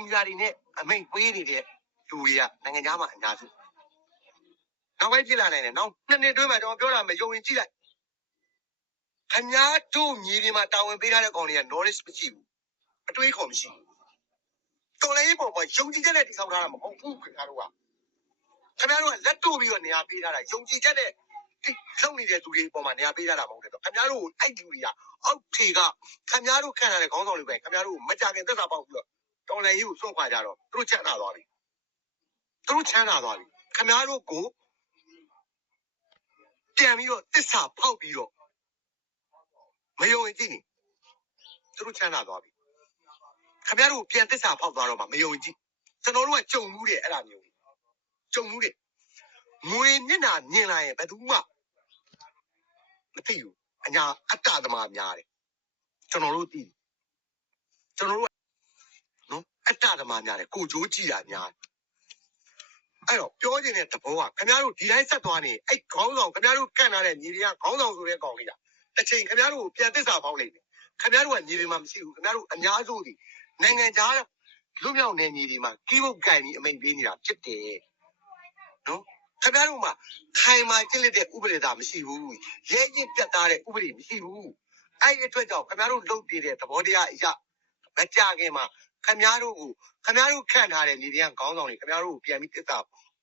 ကွန်ပျူတာတွေနဲ့အမိန့်ပေးနေတဲ့လူတွေကနိုင်ငံခြားမှာအများစုနောက်ပိုင်းဖြစ်လာနိုင်တယ်နောက်နှစ်တွင်းမှာကျွန်တော်ပြောတာမယုံရင်ကြည့်လိုက်ခင်ဗျားတို့မြေပြင်မှာတာဝန်ပေးထားတဲ့ကောင်တွေက knowledge မရှိဘူးအတွေးခေါ်မရှိဘူးတော်လည်းပေါ်မှာယုံကြည်ချက်နဲ့တိဆောက်ထားတာမဟုတ်ဘူးခင်ဗျားတို့ကလက်တို့ပြီးတော့နေရာပေးထားတာယုံကြည်ချက်နဲ့လုံနေတဲ့သူတွေပေါ်မှာနေရာပေးထားတာမဟုတ်တယ်ခင်ဗျားတို့အဲ့လူတွေကအောက်ထေကခင်ဗျားတို့ခံရတဲ့ခေါင်းဆောင်တွေပဲခင်ဗျားတို့မကြခင်သက်သာပေါက်ပြီးတော့တော်လည်းကြီးကိုစွန့်ခွာကြတော့သူတို့ချမ်းသာသွားပြီခင်ဗျားတို့ကိုပြန်ပြီးတော့တစ္ဆာဖောက်ပြီးတော့မယုံရင်ကြည့်နေသူတို့ချမ်းသာသွားပြီခင်ဗျားတို့ပြန်တစ္ဆာဖောက်သွားတော့မှမယုံရင်ကြည့်ကျွန်တော်တို့ကကြုံမှုတယ်အဲ့ဒါမျိုးကြုံမှုတယ်ငွေမျက်နှာမြင်လာရင်ဘယ်သူမှမသိဘူးအညာအတ္တသမားများတယ်ကျွန်တော်တို့သိကျွန်တော်တို့နော်အတ္တသမားများတယ်ကိုကြိုးကြည့်တာများတယ်အဲ့တော့ပြောချင်တဲ့သဘောကခင်ဗျားတို့ဒီတိုင်းဆက်သွားနေအဲ့ခေါင်းဆောင်ခင်ဗျားတို့ကန့်ထားတဲ့ညီတွေကခေါင်းဆောင်ဆိုတဲ့ကောင်လေးလားတစ်ချိန်ခင်ဗျားတို့ကိုပြန်သစ္စာပေါက်လိုက်တယ်ခင်ဗျားတို့ကညီတွေမှာမရှိဘူးခင်ဗျားတို့အများစုဒီနိုင်ငံခြားလူမြောက်နယ်မြေတွေမှာကိပုတ်ကန်ပြီးအမိန်ပေးနေတာဖြစ်တယ်နော်ခင်ဗျားတို့မှာခိုင်မာကျင့်လက်တဲ့ဥပဒေသားမရှိဘူးရဲရင့်ပြတ်သားတဲ့ဥပဒေမရှိဘူးအဲ့ဒီအတွက်ကြောင့်ခင်ဗျားတို့လုပ်နေတဲ့သဘောတရားအရာမကြခင်မှာခင်ဗျားတို့ခန့်ထားတဲ့ညီတွေကခေါင်းဆောင်တွေခင်ဗျားတို့ကိုပြန်ပြီးသစ္စာ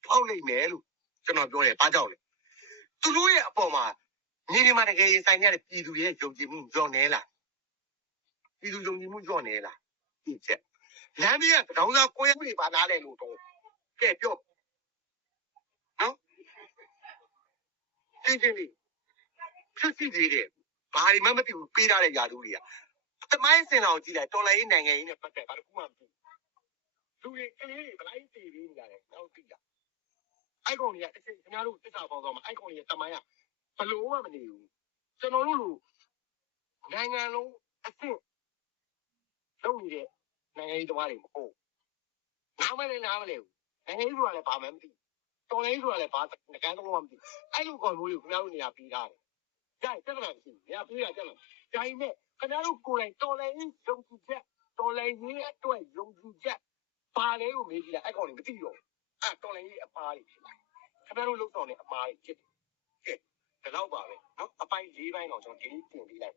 ဖောက်လိုက်မယ်လို့ကျွန်တော်ပြောတယ်ဘာကြောင့်လဲသူတို့ရဲ့အပေါ်မှာညီတွေမှာတကယ်ရင်ဆိုင်ရတဲ့ပြည်သူရဲ့ယုံကြည်မှုညော့နေလားပြည်သူယုံကြည်မှုညော့နေလားဒီချက်လမ်းကြီးကတောင်းစားကိုရမှုတွေပါနားလဲလို့တော့ကဲပြောနော်ရှင်းလေးဖြစ်စီသေးတယ်ဘာတွေမှမသိဘူးပေးထားတဲ့ຢာသူတွေကတမိုင်းစင်တော်ကြည့်လိုက်တော်လိုင်းနိုင်ငံရေးနဲ့ပတ်သက်ဘာတစ်ခုမှမသိလူတွေကလေးတွေဘလိုက်တည်ပြီးနေကြတယ်တော့သိတာအိုက်ကွန်တွေကတစ်ချိန်ခင်ဗျားတို့တစ္ဆာပေါင်းသွားမှာအိုက်ကွန်တွေတမိုင်းကဘလို့မှမနေဘူးကျွန်တော်တို့လူနိုင်ငံလုံးအစ်စ်လုပ်နေတဲ့နိုင်ငံရေးသမားတွေမဟုတ်နားမလဲဘူးနိုင်ငံရေးဆိုတာလည်းဘာမှမသိတော်လိုင်းဆိုတာလည်းဘာငကန်းတော့မှမသိအဲ့လိုကောင်မျိုးတွေကိုခင်ဗျားတို့နေရာပေးထားတယ်ကြိုက်တက်တယ်မရှိနေရာပေးရကြတယ်ဒါပေမဲ့ခင်ဗျားတို့ကိုယ်တိုင်တော်လိုင်းယုံကြည်ချက်တော်လိုင်းရေးအတွက်ယုံကြည်ချက်ပါလဲကိုမေးကြည့်လိုက်အဲ့ကောင်တွေမသိတော့အဲ့တော်လိုင်းရေးအပါးတွေဖြစ်လာခင်ဗျားတို့လုံဆောင်တဲ့အပါးတွေဖြစ်တယ်ကဲဒါတော့ပါပဲနော်အပိုင်း၄ပိုင်းတော့ကျွန်တော်ဒီနေ့တင်ပေးလိုက်